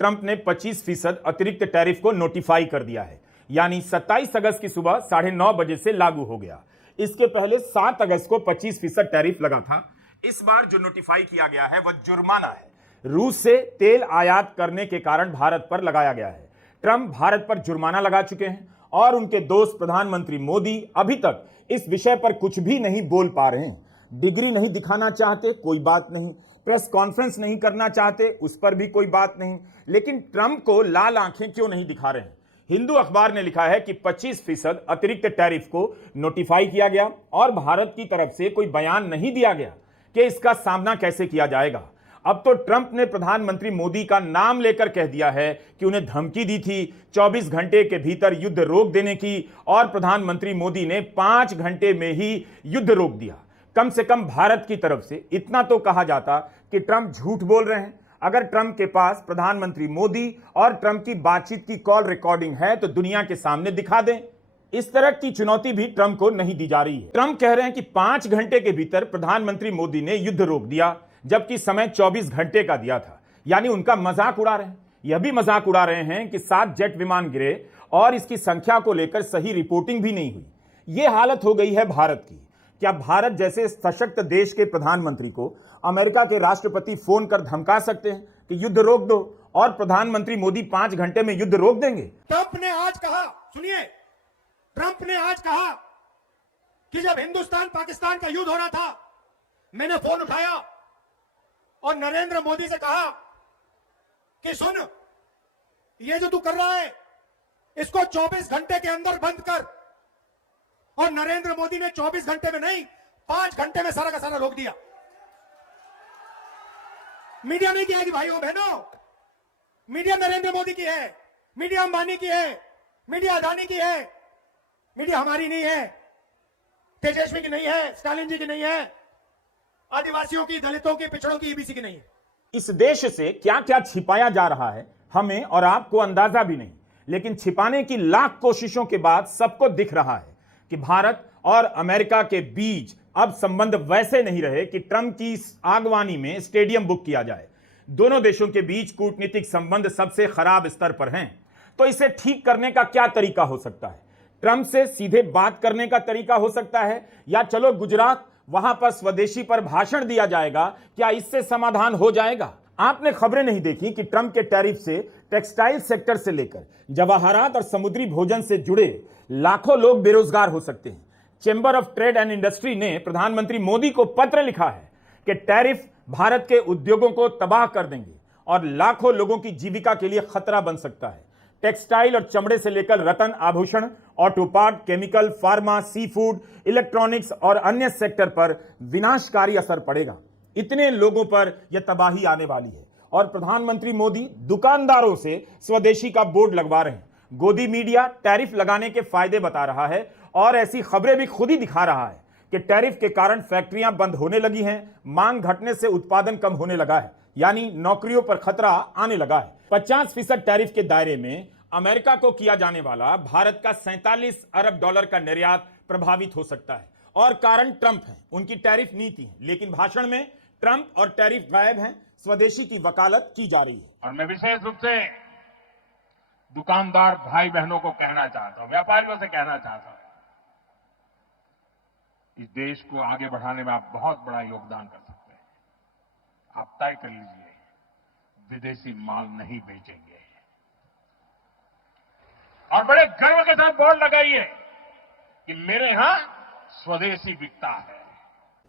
Trump ने 25% अतिरिक्त tariff को नोटिफाई कर दिया है, यानी 27 अगस्त की सुबह 9:30 बजे से लागू हो गया। इसके पहले 7 अगस्त को 25% टैरिफ लगा था। इस बार जो नोटिफाई किया गया है वह जुर्माना है। रूस से तेल आयात करने के कारण भारत पर लगाया गया है। ट्रंप भारत पर जुर्माना लगा चुके हैं और उनके दोस्त प्रधानमंत्री मोदी अभी तक इस विषय पर कुछ भी नहीं बोल पा रहे हैं। डिग्री नहीं दिखाना चाहते, कोई बात नहीं। प्रेस कॉन्फ्रेंस नहीं करना चाहते, उस पर भी कोई बात नहीं। लेकिन ट्रंप को लाल आंखें क्यों नहीं दिखा रहे हैं? हिंदू अखबार ने लिखा है कि 25% अतिरिक्त टैरिफ को नोटिफाई किया गया और भारत की तरफ से कोई बयान नहीं दिया गया कि इसका सामना कैसे किया जाएगा। अब तो ट्रंप ने प्रधानमंत्री मोदी का नाम लेकर कह दिया है कि उन्हें धमकी दी थी 24 घंटे के भीतर युद्ध रोक देने की, और प्रधानमंत्री मोदी ने 5 घंटे में ही युद्ध रोक दिया। कम से कम भारत की तरफ से इतना तो कहा जाता कि ट्रंप झूठ बोल रहे हैं। अगर ट्रंप के पास प्रधानमंत्री मोदी और ट्रंप की बातचीत की कॉल रिकॉर्डिंग है तो दुनिया के सामने दिखा दें। इस तरह की चुनौती भी ट्रंप को नहीं दी जा रही है। ट्रंप कह रहे हैं कि 5 घंटे के भीतर प्रधानमंत्री मोदी ने युद्ध रोक दिया, जबकि समय 24 घंटे का दिया था। यानी उनका मजाक उड़ा रहे हैं। यह भी मजाक उड़ा रहे हैं कि 7 जेट विमान गिरे और इसकी संख्या को लेकर सही रिपोर्टिंग भी नहीं हुई। यह हालत हो गई है भारत की। क्या भारत जैसे सशक्त देश के प्रधानमंत्री को अमेरिका के राष्ट्रपति फोन कर धमका सकते हैं कि युद्ध रोक दो, और प्रधानमंत्री मोदी 5 घंटे में युद्ध रोक देंगे? ट्रंप ने आज कहा, सुनिए, ट्रंप ने आज कहा कि जब हिंदुस्तान पाकिस्तान का युद्ध हो रहा था, मैंने फोन उठाया और नरेंद्र मोदी से कहा कि सुन, ये जो तू कर रहा है इसको 24 घंटे के अंदर बंद कर। और नरेंद्र मोदी ने 24 घंटे में नहीं, 5 घंटे में सारा का सारा रोक दिया। मीडिया नहीं किया कि भाइयों बहनों, मीडिया नरेंद्र मोदी की है, मीडिया अंबानी की है, मीडिया अदानी की है, मीडिया हमारी नहीं है, तेजस्वी की नहीं है, स्टालिन जी की नहीं है, आदिवासियों की, दलितों की, पिछड़ों की, ईबीसी की नहीं है। इस देश से क्या क्या छिपाया जा रहा है हमें और आपको अंदाजा भी नहीं, लेकिन छिपाने की लाख कोशिशों के बाद सबको दिख रहा है कि भारत और अमेरिका के बीच अब संबंध वैसे नहीं रहे कि ट्रंप की आगवानी में स्टेडियम बुक किया जाए। दोनों देशों के बीच कूटनीतिक संबंध सबसे खराब स्तर पर हैं। तो इसे ठीक करने का क्या तरीका हो सकता है? ट्रंप से सीधे बात करने का तरीका हो सकता है, या चलो गुजरात, वहां पर स्वदेशी पर भाषण दिया जाएगा, क्या इससे समाधान हो जाएगा? आपने खबरें नहीं देखी कि ट्रंप के टैरिफ से टेक्सटाइल सेक्टर से लेकर जवाहरात और समुद्री भोजन से जुड़े लाखों लोग बेरोजगार हो सकते हैं। Chamber of trade and industry ने प्रधानमंत्री मोदी को पत्र लिखा है कि टैरिफ भारत के उद्योगों को तबाह कर देंगे और लाखों लोगों की जीविका के लिए खतरा बन सकता है। टेक्सटाइल और चमड़े से लेकर रत्न आभूषण, auto part, chemical, pharma, sea food, electronics और अन्य सेक्टर पर विनाशकारी असर पड़ेगा। इतने लोगों पर यह तबाही आने वाली है और प्रधानमंत्री मोदी दुकानदारों से स्वदेशी का बोर्ड लगवा रहे हैं। गोदी मीडिया टैरिफ लगाने के फायदे बता रहा है और ऐसी खबरें भी खुद ही दिखा रहा है कि टैरिफ के कारण फैक्ट्रियां बंद होने लगी हैं, मांग घटने से उत्पादन कम होने लगा है, यानी नौकरियों पर खतरा आने लगा है। 50% टैरिफ के दायरे में अमेरिका को किया जाने वाला भारत का 47 अरब डॉलर का निर्यात प्रभावित हो सकता है, और कारण ट्रंप है, उनकी टैरिफ नीति है। लेकिन भाषण में ट्रंप और टैरिफ गायब हैं, स्वदेशी की वकालत की जा रही है। और मैं विशेष रूप से दुकानदार भाई बहनों को कहना चाहता हूं, व्यापारियों से कहना चाहता हूं, इस देश को आगे बढ़ाने में आप बहुत बड़ा योगदान कर सकते हैं। आप तय कर लीजिए, विदेशी माल नहीं बेचेंगे, और बड़े गर्व के साथ बोर्ड लगाइए कि मेरे यहां स्वदेशी बिकता है।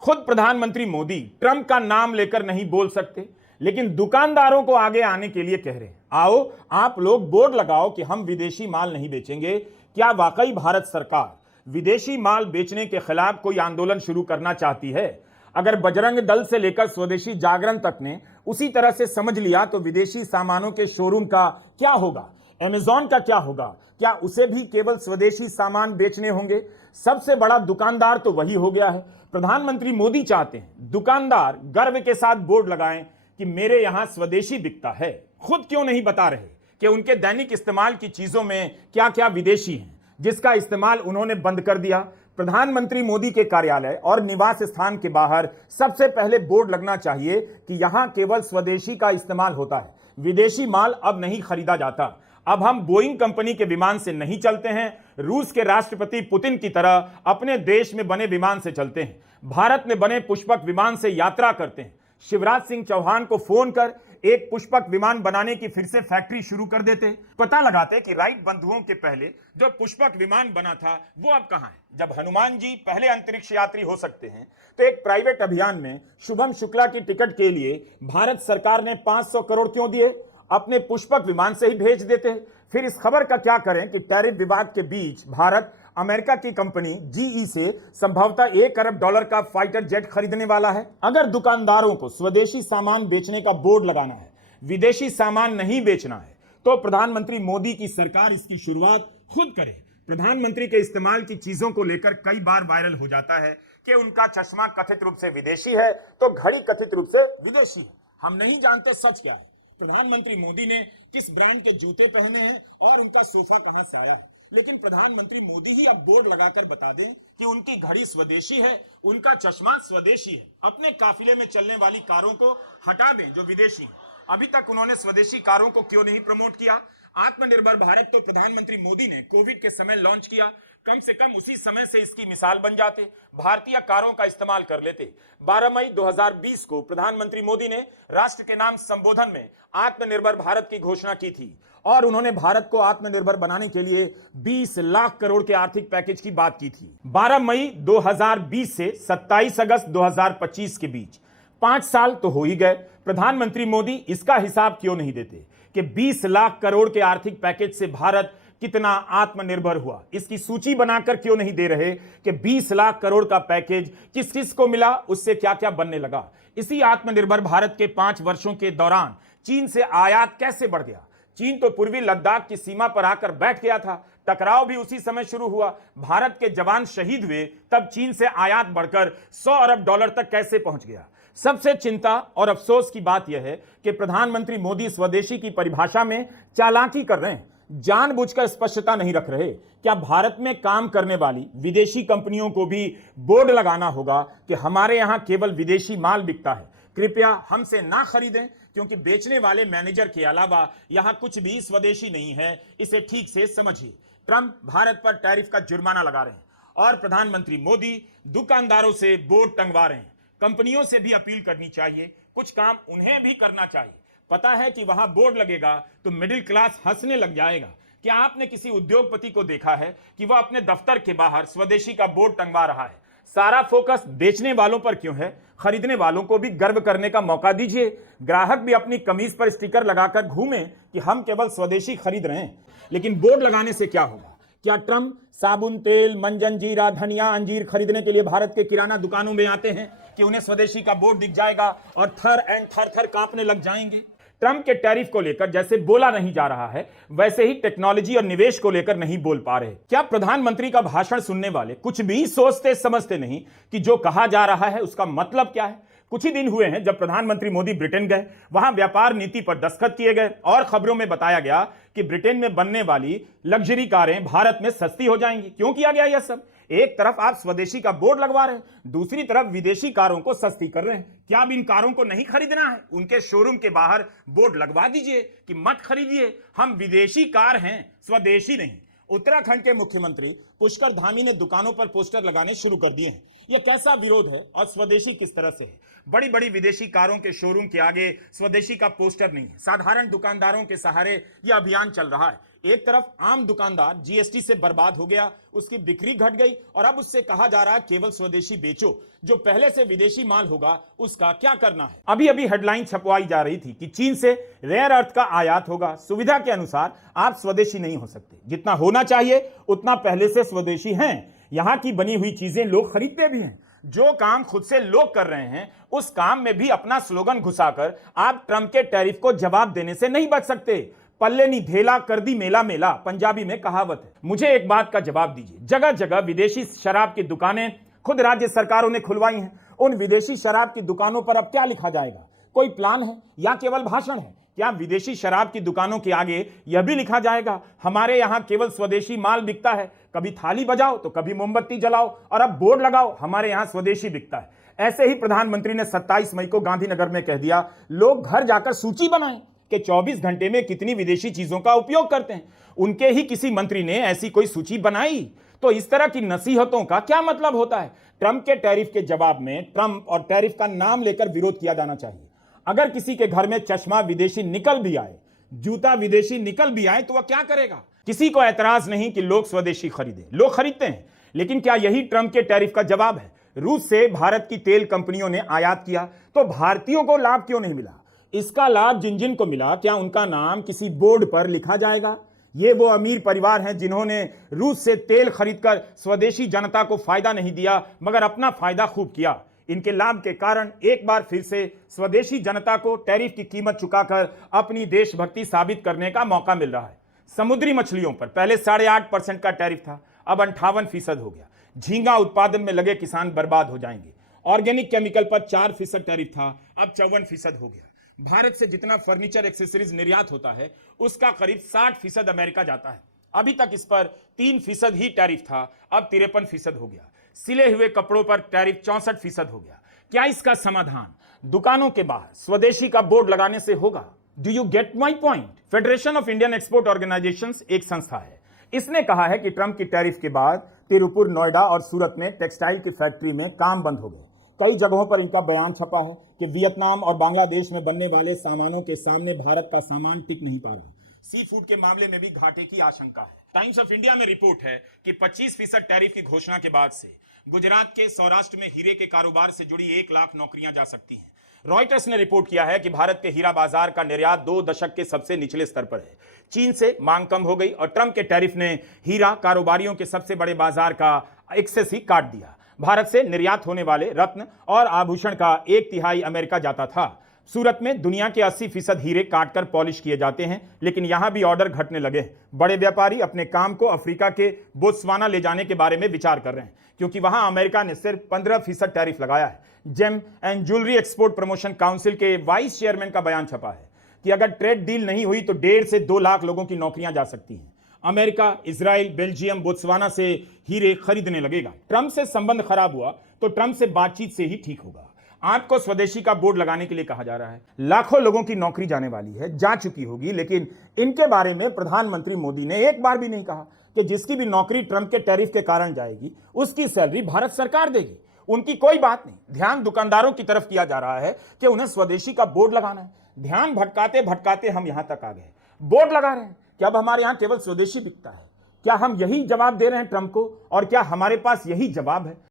खुद प्रधानमंत्री मोदी ट्रंप का नाम लेकर नहीं बोल सकते, लेकिन दुकानदारों को आगे आने के लिए कह रहे हैं, आओ आप लोग बोर्ड लगाओ कि हम विदेशी माल नहीं बेचेंगे। क्या वाकई भारत सरकार विदेशी माल बेचने के खिलाफ कोई आंदोलन शुरू करना चाहती है? अगर बजरंग दल से लेकर स्वदेशी जागरण तक ने उसी तरह से समझ लिया तो विदेशी सामानों के शोरूम का क्या होगा? अमेज़न का क्या होगा? क्या उसे भी केवल स्वदेशी सामान बेचने होंगे? सबसे बड़ा दुकानदार तो वही हो गया है। प्रधानमंत्री मोदी चाहते हैं दुकानदार गर्व के साथ बोर्ड लगाएं कि मेरे यहां स्वदेशी बिकता है। खुद क्यों नहीं बता रहे कि उनके दैनिक इस्तेमाल की चीजों में क्या क्या विदेशी हैं, जिसका इस्तेमाल उन्होंने बंद कर दिया। प्रधानमंत्री मोदी के कार्यालय और निवास स्थान के बाहर सबसे पहले बोर्ड लगना चाहिए कि यहां केवल स्वदेशी का इस्तेमाल होता है, विदेशी माल अब नहीं खरीदा जाता। अब हम बोइंग कंपनी के विमान से नहीं चलते हैं, रूस के राष्ट्रपति पुतिन की तरह अपने देश में बने विमान से चलते हैं, भारत में बने पुष्पक विमान से यात्रा करते हैं। शिवराज सिंह चौहान को फोन कर एक पुष्पक विमान बनाने की फिर से फैक्ट्री शुरू कर देते, पता लगाते कि राइट बंधुओं के पहले जो पुष्पक विमान बना था वो अब कहां है। जब हनुमान जी पहले अंतरिक्ष यात्री हो सकते हैं तो एक प्राइवेट अभियान में शुभम शुक्ला की टिकट के लिए भारत सरकार ने 500 करोड़ क्यों दिए? अपने पुष्पक विमान से ही भेज देते। फिर इस खबर का क्या करें कि टैरिफ विवाद के बीच भारत अमेरिका की कंपनी जीई से संभवतः $1 अरब का फाइटर जेट खरीदने वाला है। अगर दुकानदारों को स्वदेशी सामान बेचने का बोर्ड लगाना है, विदेशी सामान नहीं बेचना है, तो प्रधानमंत्री मोदी की सरकार इसकी शुरुआत खुद करे। प्रधानमंत्री के इस्तेमाल की चीजों को लेकर कई बार वायरल हो जाता है कि उनका चश्मा कथित रूप से विदेशी है तो घड़ी कथित रूप से विदेशी है। हम नहीं जानते सच क्या है। प्रधानमंत्री मोदी ने किस ब्रांड के जूते पहने हैं और उनका सोफा कहां से आया है, लेकिन प्रधानमंत्री मोदी ही अब बोर्ड लगाकर बता दें कि उनकी घड़ी स्वदेशी है, उनका चश्मा स्वदेशी है। अपने काफिले में चलने वाली कारों को हटा दें जो विदेशी है। अभी तक उन्होंने स्वदेशी कारों को क्यों नहीं प्रमोट किया? आत्मनिर्भर भारत तो प्रधानमंत्री मोदी ने कोविड के समय लॉन्च किया, कम से कम उसी समय से इसकी मिसाल बन जाते, भारतीय कारों का इस्तेमाल कर लेते। 12 मई 2020 को प्रधानमंत्री मोदी ने राष्ट्र के नाम संबोधन में आत्मनिर्भर भारत की घोषणा की थी और उन्होंने भारत को आत्मनिर्भर बनाने के लिए 20 लाख करोड़ के आर्थिक पैकेज की बात की थी। 12 मई 2020 से 27 अगस्त 2025 के बीच 5 साल तो हो ही गए। प्रधानमंत्री मोदी इसका हिसाब क्यों नहीं देते कि 20 लाख करोड़ के आर्थिक पैकेज से भारत कितना आत्मनिर्भर हुआ? इसकी सूची बनाकर क्यों नहीं दे रहे कि 20 लाख करोड़ का पैकेज किस किस को मिला, उससे क्या क्या बनने लगा? इसी आत्मनिर्भर भारत के 5 वर्षों के दौरान चीन से आयात कैसे बढ़ गया? चीन तो पूर्वी लद्दाख की सीमा पर आकर बैठ गया था, टकराव भी उसी समय शुरू हुआ, भारत के जवान शहीद हुए, तब चीन से आयात बढ़कर $100 अरब तक कैसे पहुंच गया? सबसे चिंता और अफसोस की बात यह है कि प्रधानमंत्री मोदी स्वदेशी की परिभाषा में चालाकी कर रहे हैं, जानबूझकर स्पष्टता नहीं रख रहे। क्या भारत में काम करने वाली विदेशी कंपनियों को भी बोर्ड लगाना होगा कि हमारे यहां केवल विदेशी माल बिकता है, कृपया हमसे ना खरीदें, क्योंकि बेचने वाले मैनेजर के अलावा यहां कुछ भी स्वदेशी नहीं है। इसे ठीक से समझिए। ट्रंप भारत पर टैरिफ का जुर्माना लगा रहे हैं और प्रधानमंत्री मोदी दुकानदारों से बोर्ड टंगवा रहे हैं। कंपनियों से भी अपील करनी चाहिए, कुछ काम उन्हें भी करना चाहिए। पता है कि वहां बोर्ड लगेगा तो मिडिल क्लास हंसने लग जाएगा। क्या आपने किसी उद्योगपति को देखा है कि वह अपने दफ्तर के बाहर स्वदेशी का बोर्ड टंगवा रहा है? सारा फोकस बेचने वालों पर क्यों है? खरीदने वालों को भी गर्व करने का मौका दीजिए। ग्राहक भी अपनी कमीज पर स्टिकर लगाकर घूमे कि हम केवल स्वदेशी खरीद रहे हैं। लेकिन बोर्ड लगाने से क्या होगा? क्या ट्रंप साबुन, तेल, मंजन, जीरा, धनिया, अंजीर खरीदने के लिए भारत के किराना दुकानों में आते हैं कि उन्हें स्वदेशी का बोर्ड दिख जाएगा और थर कांपने लग जाएंगे? ट्रंप के टैरिफ को लेकर जैसे बोला नहीं जा रहा है, वैसे ही टेक्नोलॉजी और निवेश को लेकर नहीं बोल पा रहे। क्या प्रधानमंत्री का भाषण सुनने वाले कुछ भी सोचते समझते नहीं कि जो कहा जा रहा है उसका मतलब क्या है? कुछ ही दिन हुए हैं जब प्रधानमंत्री मोदी ब्रिटेन गए, वहां व्यापार नीति पर दस्तखत किए गए और खबरों में बताया गया कि ब्रिटेन में बनने वाली लग्जरी कारें भारत में सस्ती हो जाएंगी। क्यों किया गया यह सब? एक तरफ आप स्वदेशी का बोर्ड लगवा रहे हैं, दूसरी तरफ विदेशी कारों को सस्ती कर रहे हैं। क्या अब इन कारों को नहीं खरीदना है? उनके शोरूम के बाहर बोर्ड लगवा दीजिए कि मत खरीदिए, हम विदेशी कार हैं, स्वदेशी नहीं। उत्तराखंड के मुख्यमंत्री पुष्कर धामी ने दुकानों पर पोस्टर लगाने शुरू कर दिए हैं। यह कैसा विरोध है और स्वदेशी किस तरह से है? बड़ी बड़ी विदेशी कारों के शोरूम के आगे स्वदेशी का पोस्टर नहीं है। साधारण दुकानदारों के सहारे यह अभियान चल रहा है। एक तरफ आम दुकानदार जीएसटी से बर्बाद हो गया, उसकी बिक्री घट गई और अब उससे कहा जा रहा है केवल स्वदेशी बेचो, जो पहले से विदेशी माल होगा उसका क्या करना है? अभी अभी हेडलाइन छपवाई जा रही थी कि चीन से रेयर अर्थ का आयात होगा। सुविधा के अनुसार आप स्वदेशी नहीं हो सकते, जितना होना चाहिए उतना पहले से स्वदेशी हैं। यहां की बनी हुई चीजें लोग खरीदते भी हैं। जो काम खुद से लोग कर रहे हैं उस काम में भी अपना स्लोगन घुसाकर आप ट्रंप के टैरिफ को जवाब देने से नहीं बच सकते। पल्ले नी ढेला कर दी मेला मेला, पंजाबी में कहावत है। मुझे एक बात का जवाब दीजिए, जगह जगह विदेशी शराब की दुकानें खुद राज्य सरकारों ने खुलवाई हैं। उन विदेशी शराब की दुकानों पर अब क्या लिखा जाएगा? कोई प्लान है या केवल भाषण है? क्या विदेशी शराब की दुकानों के आगे यह भी लिखा जाएगा हमारे यहां केवल स्वदेशी माल बिकता है? कभी थाली बजाओ तो कभी मोमबत्ती जलाओ और अब बोर्ड लगाओ हमारे यहां स्वदेशी बिकता है। ऐसे ही प्रधानमंत्री ने 27 मई को गांधीनगर में कह दिया, लोग घर जाकर सूची बनाएं कि 24 घंटे में कितनी विदेशी चीजों का उपयोग करते हैं। उनके ही किसी मंत्री ने ऐसी कोई सूची बनाई। तो इस तरह की नसीहतों का क्या मतलब होता है? ट्रंप के टैरिफ के जवाब में ट्रंप और टैरिफ का नाम लेकर विरोध किया जाना चाहिए। अगर किसी के घर में चश्मा विदेशी निकल भी आए, जूता विदेशी निकल भी आए, तो वह क्या करेगा? किसी को ऐतराज नहीं कि लोग स्वदेशी खरीदें, लोग खरीदते हैं। लेकिन क्या यही ट्रंप के टैरिफ का जवाब है? रूस से भारत की तेल कंपनियों ने आयात किया तो भारतीयों को लाभ क्यों नहीं मिला? इसका लाभ जिन जिन को मिला, क्या उनका नाम किसी बोर्ड पर लिखा जाएगा? ये वो अमीर परिवार हैं जिन्होंने रूस से तेल खरीदकर स्वदेशी जनता को फायदा नहीं दिया, मगर अपना फायदा खूब किया। इनके लाभ के कारण एक बार फिर से स्वदेशी जनता को टैरिफ की कीमत चुकाकर अपनी देशभक्ति साबित करने का मौका मिल रहा है। समुद्री मछलियों पर पहले 8.5% का टैरिफ था, अब 58% हो गया। झींगा उत्पादन में लगे किसान बर्बाद हो जाएंगे। ऑर्गेनिक केमिकल पर 4% टैरिफ था, अब 54% हो गया। भारत से जितना फर्नीचर एक्सेसरीज निर्यात होता है उसका करीब 60% अमेरिका जाता है। अभी तक इस पर 3% ही टैरिफ था, अब 53% हो गया। सिले हुए कपड़ों पर टैरिफ 64% हो गया। क्या इसका समाधान दुकानों के बाहर स्वदेशी का बोर्ड लगाने से होगा? Do you get my point? Federation of Indian export organisations एक संस्था है। इसने कहा है कि ट्रंप की टैरिफ के बाद तिरुपुर, नोएडा और सूरत में टेक्सटाइल की फैक्ट्री में काम बंद हो गए। कई जगहों पर इनका बयान छपा है कि वियतनाम और बांग्लादेश में बनने वाले सामानों के सामने भारत का सामान टिक नहीं पा रहा। सी फूड के मामले में भी घाटे की आशंका है। टाइम्स ऑफ इंडिया में रिपोर्ट है कि 25% टैरिफ की घोषणा के बाद से गुजरात के सौराष्ट्र में हीरे के कारोबार से जुड़ी 1 लाख नौकरियां जा सकती हैं। रॉयटर्स ने रिपोर्ट किया है कि भारत के हीरा बाजार का निर्यात 2 दशक के सबसे निचले स्तर पर है। चीन से मांग कम हो गई और ट्रंप के टैरिफ ने हीरा कारोबारियों के सबसे बड़े बाजार का एक्सेस ही काट दिया। भारत से निर्यात होने वाले रत्न और आभूषण का 1/3 अमेरिका जाता था। सूरत में दुनिया के 80% हीरे काटकर पॉलिश किए जाते हैं, लेकिन यहां भी ऑर्डर घटने लगे हैं। बड़े व्यापारी अपने काम को अफ्रीका के बोत्सवाना ले जाने के बारे में विचार कर रहे हैं, क्योंकि वहां अमेरिका ने सिर्फ 15% टैरिफ लगाया है। Gem and jewellery export promotion council के वाइस चेयरमैन का बयान छपा है कि अगर ट्रेड डील नहीं हुई तो 1.5 से 2 लाख लोगों की नौकरियां जा सकती हैं। अमेरिका, इजराइल, बेल्जियम, बोत्सवाना से हीरे खरीदने लगेगा। ट्रंप से संबंध खराब हुआ तो ट्रंप से बातचीत से ही ठीक होगा। आपको स्वदेशी का बोर्ड लगाने के लिए कहा जा रहा है। लाखों लोगों की नौकरी जाने वाली है, जा चुकी होगी, लेकिन इनके बारे में प्रधानमंत्री मोदी ने एक बार भी नहीं कहा कि जिसकी भी नौकरी ट्रंप के टैरिफ के कारण जाएगी उसकी सैलरी भारत सरकार देगी। उनकी कोई बात नहीं। ध्यान दुकानदारों की तरफ किया जा रहा है कि उन्हें स्वदेशी का बोर्ड लगाना है। ध्यान भटकाते भटकाते हम यहां तक आ गए। बोर्ड लगा रहे हैं कि अब हमारे यहां केवल स्वदेशी बिकता है। क्या हम यही जवाब दे रहे हैं ट्रंप को? और क्या हमारे पास यही जवाब है?